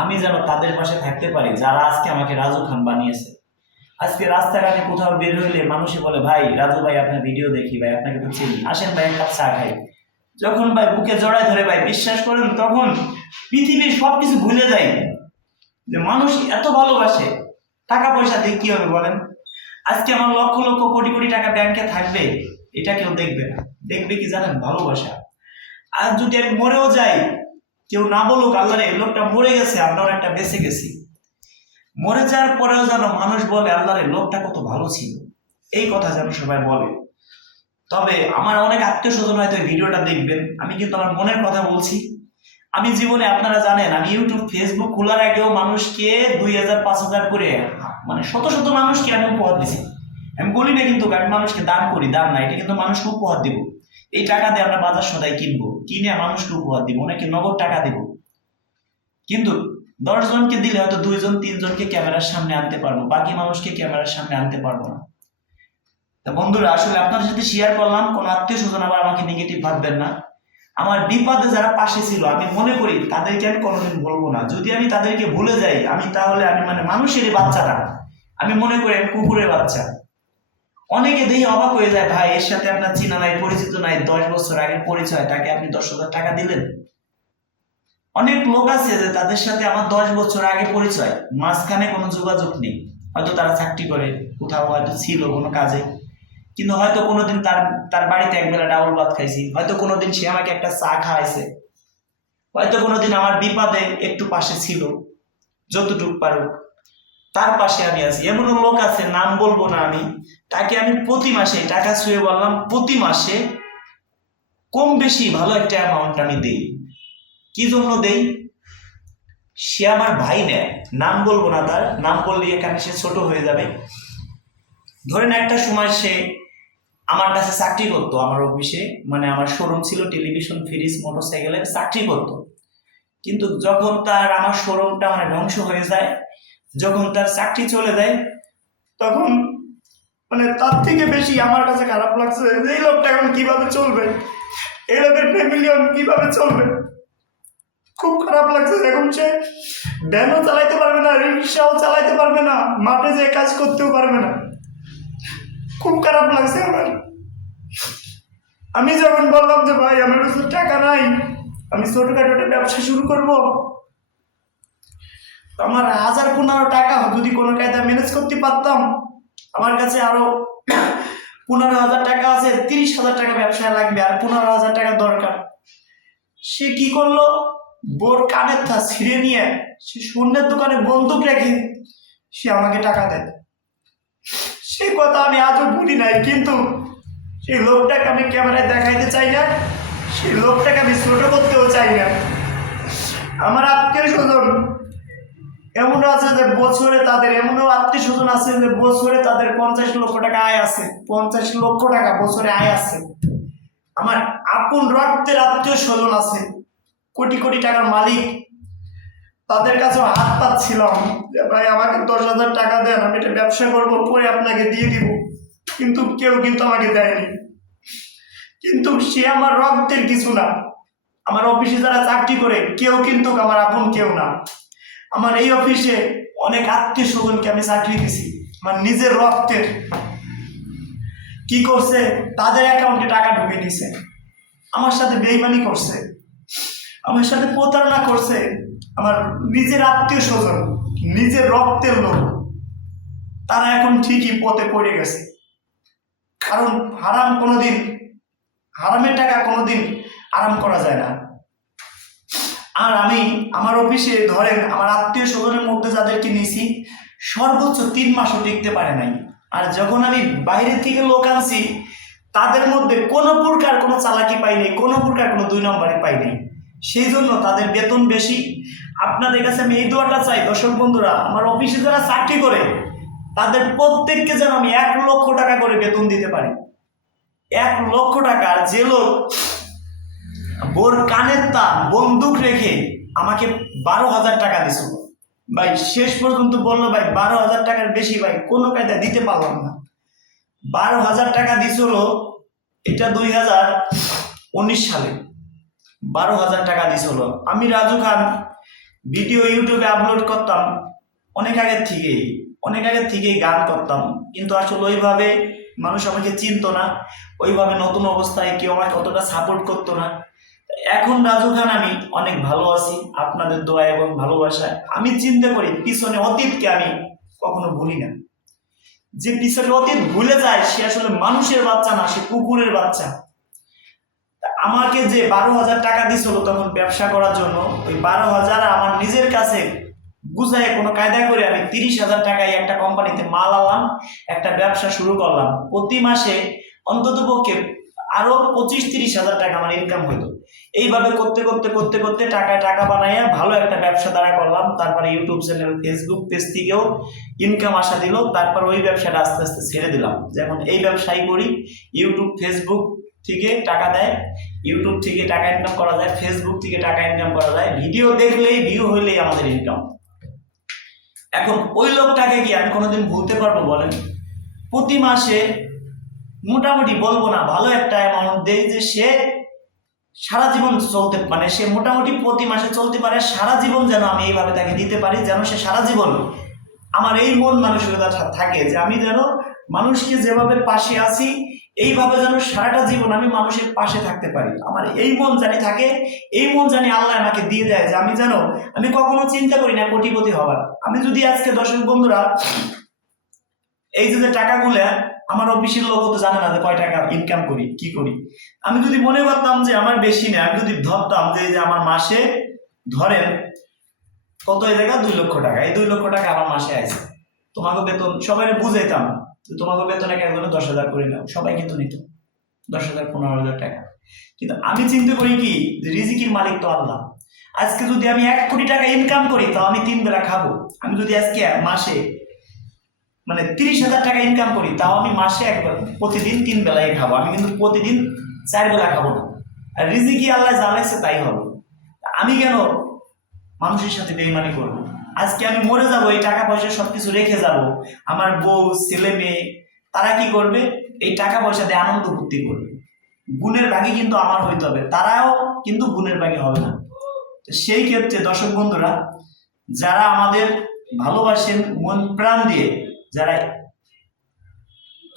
আমি যেন তাদের পাশে থাকতে পারি যারা আজকে আমাকে রাজু খান বানিয়েছে। আজকে রাস্তাঘাটে কোথাও বের হইলে মানুষে বলে ভাই রাজু ভাই আপনার ভিডিও দেখি, ভাই আপনাকে তো চিনি, আসেন ভাই এক কাপ চা খাই। যখন ভাই বুকে জড়ায় ধরে ভাই বিশ্বাস করেন, তখন পৃথিবীর সবকিছু ভুলে যায় যে মানুষ এত ভালোবাসে। টাকা পয়সা দিয়ে কি হবে বলেন? আজকে আমার লক্ষ লক্ষ কোটি কোটি টাকা ব্যাংকে থাকবে, এটা কেউ দেখবে না। দেখবে কি জানেন? ভালোবাসা। আর যদি আমি মরেও যাই, কেউ না বলুক আল্লাহরে এই লোকটা মরে গেছে, আমরা একটা বেঁচে গেছি। মরে যাওয়ার পরেও যেন মানুষ বলে আল্লাহরে লোকটা কত ভালো ছিল, এই কথা যেন সবাই বলে। তবে আমার অনেক আত্মীয় স্বজন হয়তো এই ভিডিওটা দেখবেন, আমি কিন্তু আমার মনের কথা বলছি। আমি জীবনে, আপনারা জানেন, আমি ইউটিউব ফেসবুক খোলার আগেও মানুষকে 2000 5000 করে, মানে শত শত মানুষকে আমি উপহার দিছি। আমি বলি না কিন্তু আমি মানুষকে দান করি, দান না, এটা কিন্তু মানুষকে উপহার দিব। এই টাকা দিয়ে আমরা বাজার সদাই কিনবো, কিনে মানুষকে উপহার দিব, অনেকে নগদ টাকা দিব। কিন্তু 10 জনকে দিলে হয়তো 2 জন 3 জনকে ক্যামেরার সামনে আনতে পারবো, বাকি মানুষকে ক্যামেরার সামনে আনতে পারবো না। তা বন্ধুরা, আসলে আপনাদের সাথে শেয়ার করলাম, কোনো আত্মীয় স্বজন আবার আমাকে নেগেটিভ ভাববেন না। আমার বিপদে যারা পাশে ছিল, আমি মনে করি তাদেরকে আমি কোনোদিন বলবো না। যদি আমি তাদেরকে ভুলে যাই, তাহলে আমি মানে মানুষেরই বাচ্চাটা, আমি মনে করি আমি কুকুরের বাচ্চা। অনেকে দেখে অবাক হয়ে যায়, ভাই এর সাথে আপনার চিনা নাই, পরিচিত নাই, 10 বছর আগে পরিচয়, তাকে আপনি 10,000 টাকা দিলেন। অনেক লোক আছে যে তাদের সাথে আমার 10 বছর আগে পরিচয়, মাঝখানে কোনো যোগাযোগ নেই, হয়তো তারা চাকরি করে, কোথাও হয়তো ছিল কোনো কাজে, কিন্তু হয়তো কোনোদিন তার বাড়িতে একবেলা ডাউল ভাত খাইছি, হয়তো কোনোদিন সে আমাকে একটা চা খাওয়াইছে, হয়তো কোনোদিন আমার বিপদে একটু পাশে ছিল, যতটুক পারুক তার পাশে আমি আছি। এমনও লোক আছে, নাম বলবো না আমি, তাকে আমি প্রতি মাসে টাকা ছুঁয়ে বললাম, প্রতি মাসে কম বেশি ভালো একটা অ্যামাউন্ট আমি দেই। কি জন্য দেই? সে আমার ভাই নেয়, নাম বলবো না, তার নাম বললে এখানে সে ছোট হয়ে যাবে। ধরেন একটা সময় সে আমার কাছে চাকরি করতো, আমার অফিসে, মানে আমার শোরুম ছিল টেলিভিশন, ফ্রিজ, মোটরসাইকেলের, চাকরি করতো। কিন্তু যখন আমার শোরুমটা মানে ধ্বংস হয়ে যায়, যখন তার চাকরি চলে যায়, তখন মানে তার থেকে বেশি আমার কাছে খারাপ লাগছে যে এই লোকটা এখন কিভাবে চলবে, এই লোকের ফ্যামিলি কিভাবে চলবে। খুব খারাপ লাগছে। এখন সে ভ্যানও চালাইতে পারবে না, রিক্সাও চালাইতে পারবে না, মাঠে যেয়ে কাজ করতেও পারবে না। খুব খারাপ লাগছে আমার। আমি যখন বললাম যে ভাই আমার কাছে টাকা নাই, আমি ছোটখাটো একটা ব্যবসা শুরু করবো, আমার 1015 টাকা যদি কোনো কায়দা ম্যানেজ করতে পারতাম, আমার কাছে আরো 15,000 টাকা আছে, 30,000 টাকা ব্যবসায় লাগবে, আর 15,000 টাকা দরকার। সে কি করলো, বোর কানের থা ছিঁড়ে নিয়ে সে স্বর্ণের দোকানে বন্দুক রেখে সে আমাকে টাকা দেয়। সেই কথা আমি আজও ভুলি নাই। কিন্তু সেই লোকটাকে আমি ক্যামেরায় দেখাইতে চাই না, সেই লোকটাকে আমি ছোট করতেও চাই না। আমার আত্মীয় স্বজন এমনও আছে যে বছরে তাদের, এমনও আত্মীয় স্বজন আছে যে বছরে তাদের 50 লক্ষ টাকা আয় আছে, 50 লক্ষ টাকা বছরে আয় আছে। আমার আপন রক্তের আত্মীয় স্বজন আছে, কোটি কোটি টাকার মালিক, তাদের কাছেও হাত পাচ্ছিলাম যে ভাই আমাকে 10,000 টাকা দেন, আমি এটা ব্যবসা করবো, পরে আপনাকে দিয়ে দিব, কিন্তু কেউ কিন্তু আমাকে দেয়নি। কিন্তু সে আমার রক্তের কিছু না। আমার অফিসে যারা চাকরি করে কেউ কিন্তু আমার আপন কেউ না। আমার এই অফিসে অনেক আত্মীয় স্বজনকে আমি চাকরি দিছি, আমার নিজের রক্তের। কি করছে, তাদের অ্যাকাউন্টে টাকা ঢুকে দিছে, আমার সাথে বেইমানি করছে, আমার সাথে প্রতারণা করছে। আমার নিজের আত্মীয় স্বজন, নিজের রক্তের লোক, তারা এখন ঠিকই পথে পড়ে গেছে। কারণ হারামের টাকা কোনোদিন আরাম করা যায় না। আর আমি আমার অফিসে ধরেন আমার আত্মীয় স্বজনের মধ্যে যাদেরকে নিয়েছি সর্বোচ্চ 3 মাসও টিকতে পারে নাই। আর যখন আমি বাইরে থেকে লোক আনছি তাদের মধ্যে কোনো প্রকার কোনো চালাকি পাইনি, কোনো প্রকার কোনো 2 নম্বরে পাইনি। সেই জন্য তাদের বেতন বেশি। আপনাদের কাছে আমি এই দোয়াটা চাই দর্শক বন্ধুরা, আমার অফিসে যারা চাকরি করে তাদের প্রত্যেককে যেন আমি 1 লক্ষ টাকা করে বেতন দিতে পারি। 1 লক্ষ টাকা। আর যে লোক বোর কানের তার বন্দুক রেখে আমাকে 12,000 টাকা দিছিল ভাই, শেষ পর্যন্ত বললো ভাই 12,000 টাকার বেশি ভাই কোনো কায়দা দিতে পারলাম না। 12,000 টাকা দিছিল, এটা 2019 সালে 12,000 টাকা দিছিল। আমি রাজু খান ভিডিও ইউটিউবে আপলোড করতাম অনেক আগের থেকেই গান করতাম, কিন্তু আসলে ওইভাবে মানুষ আমাকে চিনতো না, ওইভাবে নতুন অবস্থায় কেউ আমাকে অতটা সাপোর্ট করতো না। এখন রাজু খান আমি অনেক ভালো আছি আপনাদের দোয়া এবং ভালোবাসায়। আমি চিন্তা করি পিছনে অতীতকে আমি কখনো ভুলি না। যে পিছনে অতীত ভুলে যায় সে আসলে মানুষের বাচ্চা না, সে কুকুরের বাচ্চা। আমাকে যে 12,000 টাকা দিছিল তখন ব্যবসা করার জন্য, ওই 12,000 আমার নিজের কাছে বুঝায় কোনো কায়দা করে আমি 30,000 টাকায় একটা কোম্পানিতে মাল আনলাম, একটা ব্যবসা শুরু করলাম। প্রতি মাসে অন্তত পক্ষে আরো 25-30,000 টাকা আমার ইনকাম হইতো। এইভাবে করতে করতে করতে করতে টাকা বানাইয়া ভালো একটা ব্যবসা দাঁড়া করলাম। তারপরে ইউটিউব চ্যানেল, ফেসবুক পেজ থেকেও ইনকাম আসা দিল। তারপর ওই ব্যবসাটা আস্তে আস্তে ছেড়ে দিলাম। যেমন এই ব্যবসাই করি, ইউটিউব ফেসবুক থেকে টাকা দেয়, ইউটিউব থেকে টাকা ইনকাম করা যায়, ফেসবুক থেকে টাকা ইনকাম করা যায়, ভিডিও দেখলেই ভিউ হইলেই আমাদের ইনকাম। এখন ওই লোকটাকে কি আমি কোনোদিন ভুলতে পারবো বলেন? প্রতি মাসে মোটামুটি বলবো না ভালো একটা অ্যামাউন্ট দেয় যে সে সারা জীবন চলতে, মানে সে মোটামুটি প্রতি মাসে চলতে পারে, সারা জীবন যেন আমি এইভাবে তাকে দিতে পারি, যেন সে সারা জীবন আমার এই মন মানসিকতা থাকে যে আমি যেন মানুষকে যেভাবে পাশে আছি এইভাবে যেন সারাটা জীবন আমি মানুষের পাশে থাকতে পারি। আমার এই মন জানি থাকে, এই মন জানি আল্লাহ আমাকে দিয়ে দেয় যে আমি কখনো চিন্তা করি না কোটিপতি হবার। আমি যদি আজকে দর্শক বন্ধুরা এই যে টাকাগুলা, আমার অফিসের লোক তো জানে না যে কয় টাকা ইনকাম করি কি করি। আমি যদি মনে করতাম যে আমার বেশি না, আমি যদি ধরতাম যে আমার মাসে ধরেন কত এই জায়গা 2 লক্ষ টাকা, এই 2 লক্ষ টাকা আমার মাসে আছে, তোমাকে বেতন সবাই বুঝাইতাম তোমাকে বেতন একজনে 10,000 করে নাও, সবাই কিন্তু নিত 10,000 15,000 টাকা। কিন্তু আমি চিন্তা করি কি যে রিজিকের মালিক তো আল্লাহ। আজকে যদি আমি 1 কোটি টাকা ইনকাম করি তাও আমি 3 বেলা খাবো। আমি যদি আজকে মাসে মানে 30,000 টাকা ইনকাম করি তাও আমি মাসে একবার প্রতিদিন 3 বেলায় খাবো, আমি কিন্তু প্রতিদিন 4 বেলা খাবো না। আর রিজিকি আল্লাহ যা লাগছে তাই হবে। আমি কেন মানুষের সাথে বেইমানি করব? আজকে আমি মরে যাব, এই টাকা পয়সা সবকিছু রেখে যাব, আমার বউ ছেলে মেয়ে তারা কি করবে? এই টাকা পয়সা দিয়ে আনন্দ ফুর্তি করবে। গুণের ভাগী কিন্তু আমার হইতে হবে, তারাও কিন্তু গুণের ভাগী হবে না। সেই ক্ষেত্রে দর্শক বন্ধুরা যারা আমাদের ভালোবাসেন মন প্রাণ দিয়ে, যারা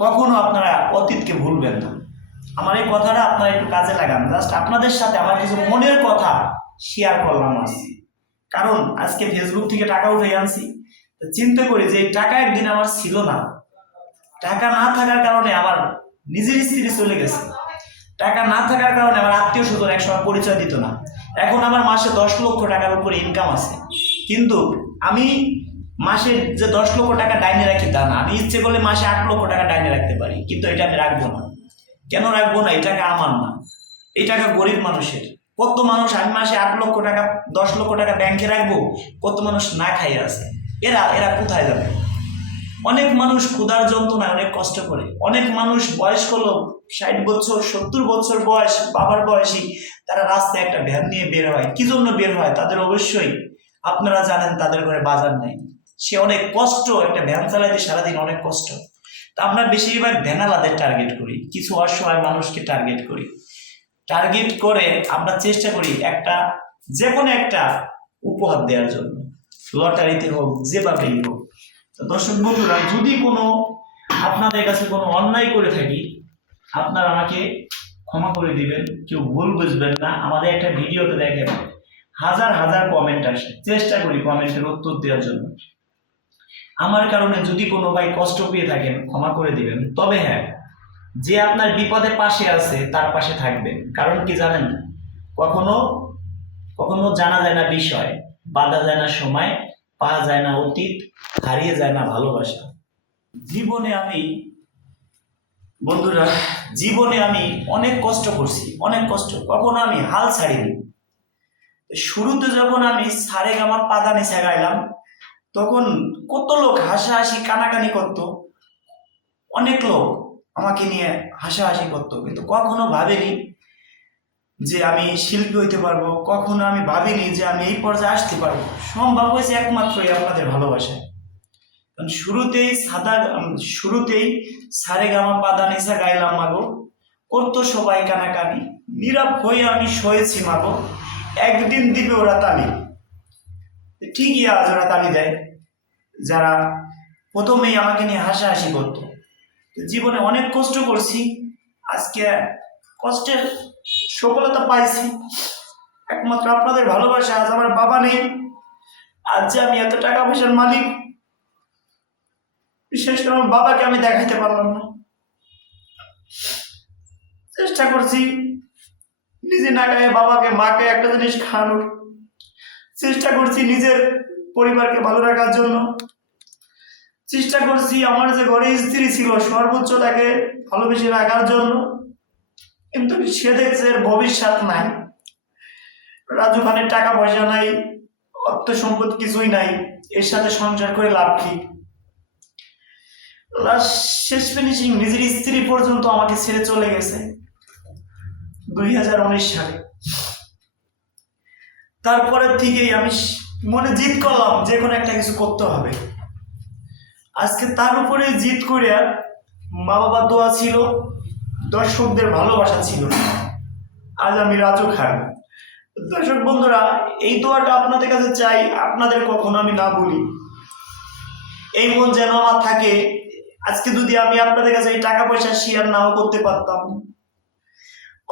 কখনো আপনারা অতীতকে ভুলবেন না, আমার এই কথাটা আপনারা একটু কাজে লাগান। জাস্ট আপনাদের সাথে আমার কিছু মনের কথা শেয়ার করলাম আজকে। কারণ আজকে ফেসবুক থেকে টাকা উঠে আনছি, চিন্তা করি যে এই টাকা একদিন আমার ছিল না, টাকা না থাকার কারণে আমার নিজের স্ত্রী চলে গেছে, টাকা না থাকার কারণে আমার আত্মীয় স্বজন একসময় পরিচয় দিত না। এখন আমার মাসে 10 লক্ষ টাকার উপরে ইনকাম আছে, কিন্তু আমি মাসে যে 10 লক্ষ টাকা ডাইনে রাখি তা না, আমি ইচ্ছে করলে মাসে 8 লক্ষ টাকা ডাইনে রাখতে পারি, কিন্তু এটা আমি রাখবো না। কেন রাখবো না? এই টাকা আমার না, এই টাকা গরিব মানুষের। কত মানুষ, আমি মাসে 8 লক্ষ টাকা 10 লক্ষ টাকা ব্যাংকে রাখবো, কত মানুষ না খাইয়ে আছে। এরা এরা কোথায় যাবে? অনেক মানুষ ক্ষুধার যন্ত্রণায় অনেক কষ্ট করে, অনেক মানুষ বয়স্ক লোক 60 বছর 70 বছর বয়স, বাবার বয়সী, তারা রাস্তায় একটা ভ্যান নিয়ে বের হয়। কি জন্য বের হয়? তাদের অবশ্যই আপনারা জানেন তাদের ঘরে বাজার নেই, সে অনেক কষ্ট, একটা ভ্যান চালাইতে সারাদিন অনেক কষ্ট। তা আমরা বেশিরভাগ ভ্যানালাদের টার্গেট করি, কিছু অসহায় মানুষকে টার্গেট করি, টার্গেট করে আমরা চেষ্টা করি একটা যে কোনো একটা উপহার দেওয়ার জন্য, লটারিতে হোক, যেভাবেই হোক। তো দর্শক বন্ধুরা, যদি কোনো আপনাদের কাছে কোনো অন্যায় করে থাকি, আপনারা আমাকে ক্ষমা করে দিবেন, কেউ ভুল বুঝবেন না। আমাদের একটা ভিডিওতে দেখেন হাজার হাজার কমেন্ট আসে, চেষ্টা করি কমেন্টের উত্তর দেওয়ার জন্য। আমার কারণে যদি কোনো ভাই কষ্ট পেয়ে থাকেন, ক্ষমা করে দিবেন। তবে হ্যাঁ, যে আপনার বিপদে পাশে আছে তার পাশে থাকবেন। কারণ কি জানেন, কখনো কখনো জানা যায় না বিষয়, বাঁধা যায় না সময়, পাওয়া যায় না অতীত, হারিয়ে যায় না ভালোবাসা। জীবনে আমি বন্ধুরা, জীবনে আমি অনেক কষ্ট করছি, অনেক কষ্ট, কখনো আমি হাল ছাড়িনি। শুরুতে যখন আমি সারেগামা পাদা নিচা গাইলাম, তখন কত লোক হাসাহাসি কানাকানি করতো, অনেক লোক আমাকে নিয়ে হাসাহাসি করতো, কিন্তু কখনো ভাবিনি যে আমি শিল্পী হইতে পারবো, কখনো আমি ভাবিনি যে আমি এই পর্যায়ে আসতে পারবো। সম্ভব হয়েছে একমাত্রই আপনাদের ভালোবাসায়। কারণ শুরুতেই সারেগামা পাদা নিচা গাইলাম মাগো, করতো সবাই কানাকানি, নীরব হয়ে আমি সয়েছি মাগো, একদিন দিবে ওরা তালি। ঠিকই আজ ওরা তালি দেয়, যারা প্রথমেই আমাকে নিয়ে হাসাহাসি করতো। জীবনে অনেক কষ্ট করছি, আজকে কষ্টের সফলতা পাইছি একমাত্র আপনাদের ভালোবাসা। আজ আমার বাবা নেই, আজ যে আমি এত টাকা পয়সার মালিক, বিশেষ করে আমার বাবাকে আমি দেখাইতে পারলাম না। চেষ্টা করছি নিজে না গায়ে বাবাকে, মাকে একটা জিনিস খাওয়ানোর চেষ্টা করছি, নিজের পরিবারকে ভালো রাখার জন্য চেষ্টা করছি, আমার যে ঘরে স্ত্রী ছিল সর্বোচ্চ তাকে ভালোবেসে রাখার জন্য। কিন্তু সে দেখছে এর ভবিষ্যৎ নাই, রাজু খানের টাকা পয়সা নাই, অর্থ সম্পদ কিছুই নাই, এর সাথে সংসার করে লাভ কি? শেষ ফিনিশিং, নিজের স্ত্রী পর্যন্ত আমাকে ছেড়ে চলে গেছে 2019 সালে। তারপরের থেকেই আমি মনে জিদ করলাম যে কোনো একটা কিছু করতে হবে। আজকে তার উপরে জিদ করে, মা বাবার দোয়া ছিল, দর্শকদের ভালোবাসা ছিল, আজ আমি রাজু খান। দর্শক বন্ধুরা, এই দোয়াটা আপনাদের কাছে চাই, আপনাদের কখনো আমি না বলি, এই মন যেন আমার থাকে। আজকে যদি আমি আপনাদের কাছে এই টাকা পয়সা শেয়ার নাও করতে পারতাম,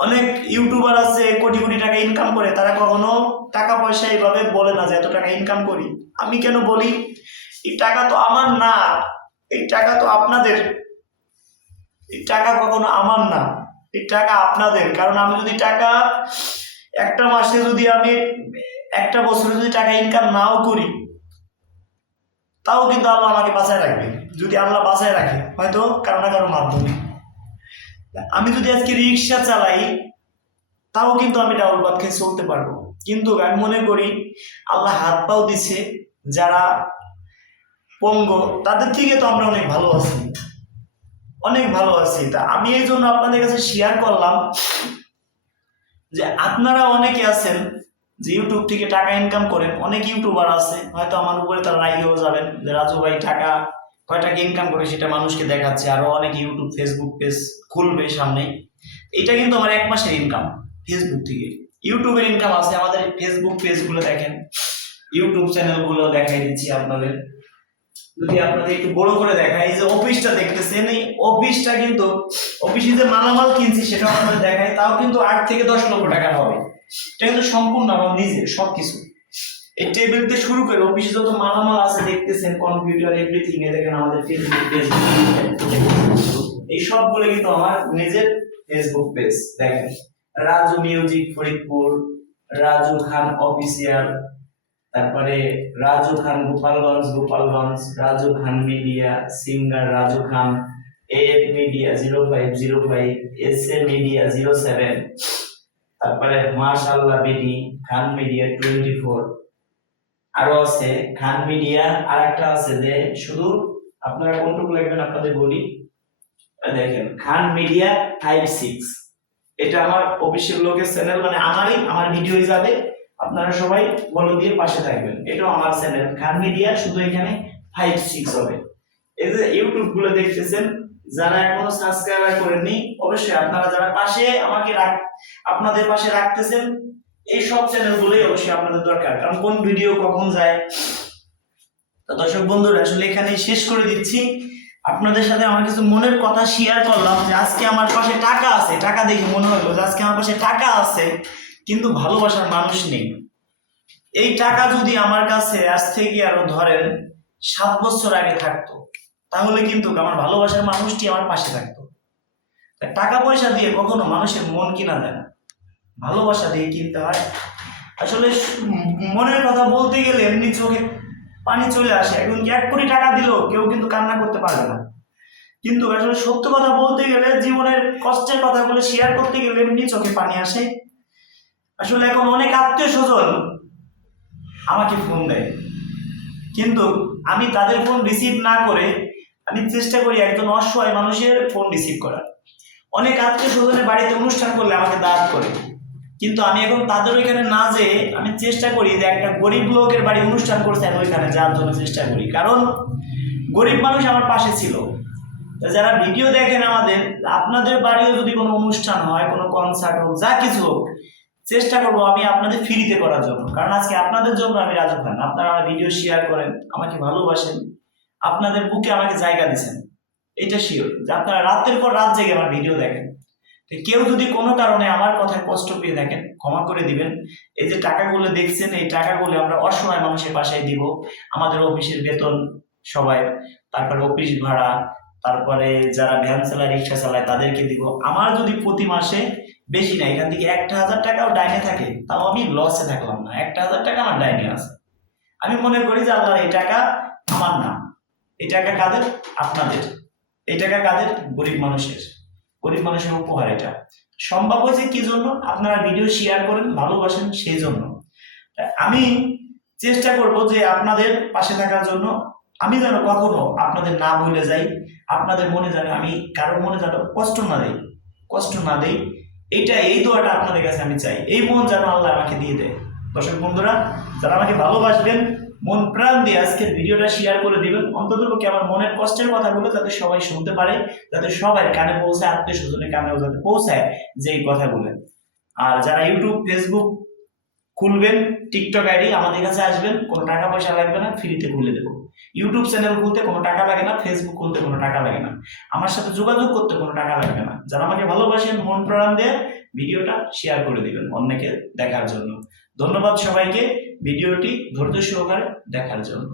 অনেক ইউটিউবার আছে কোটি কোটি টাকা ইনকাম করে, তারা কখনো টাকা পয়সা এইভাবে বলে না যে এত টাকা ইনকাম করি। আমি কেন বলি? এই টাকা তো আমার না, এই টাকা তো আপনাদের, এই টাকা কখনো আমার না, এই টাকা আপনাদের। কারণ আমি যদি টাকা একটা মাসে, যদি আমি একটা বছরে যদি টাকা ইনকাম নাও করি, তাও কিন্তু আল্লাহ আমাকে বাঁচায় রাখবে। যদি আল্লাহ বাঁচায় রাখে, হয়তো কারো না কারো মাধ্যমে। আমি যদি আজকে রিক্সা চালাই, তাও কিন্তু আমি ডাউল ভাত খেয়ে চলতে পারবো। কিন্তু আমি মনে করি আল্লাহ হাত পাও দিছে, যারা পঙ্গ, তাদের থেকে তো আমরা অনেক ভালো আছি, অনেক ভালো আছি। তা আমি এই জন্য আপনাদের কাছে শেয়ার করলাম যে আপনারা অনেকে আছেন যে ইউটিউব থেকে টাকা ইনকাম করেন, অনেক ইউটিউবার আছে, হয়তো আমার উপরে তারা রাগিয়েও যাবেন যে রাজু ভাই টাকা কয় টাকা ইনকাম করে সেটা মানুষকে দেখাচ্ছে, আরো অনেক ইউটিউব ফেসবুক পেজ খুলবে সামনে। এটা কিন্তু আমার 1 মাসের ইনকাম ফেসবুক থেকে। ইউটিউবের ইনকাম আছে, আমাদের ফেসবুক পেজগুলো দেখেন, ইউটিউব চ্যানেলগুলো দেখাই দিচ্ছি আপনাদের। যদি আপনাদের একটু বড় করে দেখাই, এই যে অফিসটা দেখতেছেন, এই অফিসটা কিন্তু, অফিসে যে মালামাল কিনছি সেটা আপনাদের দেখাই, তাও কিন্তু 8 থেকে 10 লক্ষ টাকা হবে। এটা কিন্তু সম্পূর্ণ আমার নিজের সবকিছু, এই টেবিল থেকে শুরু করে অফিসে যত মালামাল আছে দেখতেছেন, কম্পিউটার এভরিথিং, এ দেখেন আমাদের ফেসবুক পেজ, এই সবগুলো কিন্তু আমার নিজের ফেসবুক পেজ। দেখেন রাজু মিউজিক ফরিদপুর, রাজু খান অফিসিয়াল, তারপরে Raju Khan Gopalganj, Raju Khan media, singer Raju Khan, F media 0505, S A media 07, তারপরে মাশাআল্লাহ বিডি, খান মিডিয়া 24, আরো আছে খান মিডিয়া, আর একটা আছে যে শুধু আপনারা কোনটুকু লিখবেন আপনাদের বলি, দেখেন খান মিডিয়া 56, এটা আমার অফিসিয়াল লোকের চ্যানেল, মানে আমার ভিডিওই যাবে, আপনারা সবাই ফলো দিয়ে পাশে থাকবেন। এটাও আমার চ্যানেল খান মিডিয়া, শুধু এখানে 56 হবে। এই যে ইউটিউব গুলো দেখতেছেন, যারা এখনো সাবস্ক্রাইব করেননি, অবশ্যই আপনারা যারা পাশে আমাকে আপনাদের পাশে রাখতেছেন, এই সব চ্যানেলগুলোই অবশ্যই আপনাদের দরকার, কারণ কোন ভিডিও কখন যায়। তো দর্শক বন্ধুরা, আসলে এখানেই শেষ করে দিচ্ছি। আপনাদের সাথে আমার কিছু মনের কথা শেয়ার করলাম যে আজকে আমার পাশে টাকা আছে, টাকা দেখে মনে হলো যে আজকে আমার পাশে টাকা আছে, কিন্তু ভালোবাসার মানুষ নেই। এই টাকা যদি আমার কাছে আজ থেকে আরো ধরেন 7 বছর আগে থাকতো, তাহলে কিন্তু আমার ভালোবাসার মানুষটি আমার পাশে থাকতো। টাকা পয়সা দিয়ে কখনো মানুষের মন কিনা যায় না, ভালোবাসা দিয়ে কিনতে হয়। আসলে মনের কথা বলতে গেলে এমনি চোখে পানি চলে আসে। এখন 1 কোটি টাকা দিলেও কেউ কিন্তু কান্না করতে পারবে না, কিন্তু আসলে সত্য কথা বলতে গেলে, জীবনের কষ্টের কথাগুলো শেয়ার করতে গেলে এমনি চোখে পানি আসে। আসলে এখন অনেক আত্মীয় স্বজন আমাকে ফোন দেয়, কিন্তু আমি তাদের ফোন রিসিভ না করে আমি চেষ্টা করি একজন অসহায় মানুষের ফোন রিসিভ করার। অনেক আত্মীয় স্বজনের বাড়িতে অনুষ্ঠান করলে আমাকে দাওয়াত করে, কিন্তু আমি এখন তাদের ওইখানে না যেয়ে আমি চেষ্টা করি যে একটা গরিব লোকের বাড়ি অনুষ্ঠান করছে আমি ওইখানে যাওয়ার জন্য চেষ্টা করি, কারণ গরিব মানুষ আমার পাশে ছিল। যারা ভিডিও দেখেন আমাদের, আপনাদের বাড়িও যদি কোনো অনুষ্ঠান হয়, কোনো কনসার্ট হোক, যা কিছু হোক, চেষ্টা করবো আমি আপনাদের ফ্রিতে করার জন্য, কারণ আজকে আপনাদের জন্য আমি রাজু খান। আপনারা আমার ভিডিও শেয়ার করেন, আমাকে ভালোবাসেন, আপনাদের বুকে আমাকে জায়গা দিচ্ছেন, এটা শিওর যে আপনারা রাতের পর রাত জেগে আমার ভিডিও দেখেন। কেউ যদি কোনো কারণে আমার কথায় কষ্ট পেয়ে থাকেন, ক্ষমা করে দিবেন। এই যে টাকাগুলো দেখছেন, এই টাকাগুলো আমরা অসহায় মানুষের বাসায় দিব, আমাদের অফিসের বেতন সবাই, তারপরে অফিস ভাড়া, তারপরে যারা ভ্যান চালায়, রিক্সা চালায়, তাদেরকে দিব। আমার যদি প্রতি মাসে বেশি না, এখান থেকে 1,000 টাকাও ডাইনে থাকে, তাও আমি লসে থাকলাম না, 1,000 টাকা আমার ডাইনে আছে। আমি মনে করি যে আল্লাহ, এই টাকা আমার না, এই টাকা কাদের? আপনাদের। এই টাকা কাদের? গরিব মানুষের উপহার। এটা সম্ভব হয়েছে কি জন্য? আপনারা ভিডিও শেয়ার করেন, ভালোবাসেন, সেই জন্য। আমি চেষ্টা করব যে আপনাদের পাশে থাকার জন্য, আমি যেন কখনো আপনাদের না ভুলে যাই, আপনাদের মনে যেন আমি কারোর মনে যেন কষ্ট না দেই, এই দোয়াটা আপনাদের কাছে আমি চাই। এই মন যেন আল্লাহ আমাকে দিয়ে দেয়। দর্শক বন্ধুরা, যারা আমাকে ভালোবাসবেন, মন প্রাণ দিয়ে আজকের ভিডিওটা শেয়ার করে দিবেন, অন্ততপক্ষে আমার মনের কষ্টের কথাগুলো যাতে সবাই শুনতে পারে, যাতে সবাই কানে পৌঁছায়, আত্মীয় স্বজনের কানেও যাতে পৌঁছায় যে এই কথাগুলো। আর যারা ইউটিউব, ফেসবুক খুলবেন, টিকটক আইডি, আমাদের কাছে আসবেন, কোনো টাকা পয়সা লাগবে না, ফ্রিতে খুলে দেবো। ইউটিউব চ্যানেল খুলতে কোনো টাকা লাগে না, ফেসবুক খুলতে কোনো টাকা লাগে না, আমার সাথে যোগাযোগ করতে কোনো টাকা লাগবে না। যারা আমাকে ভালোবাসেন, মন প্রাণ দিয়ে ভিডিওটা শেয়ার করে দিবেন অন্যকে দেখার জন্য। ধন্যবাদ সবাইকে ভিডিওটি ধৈর্য সহকারে দেখার জন্য।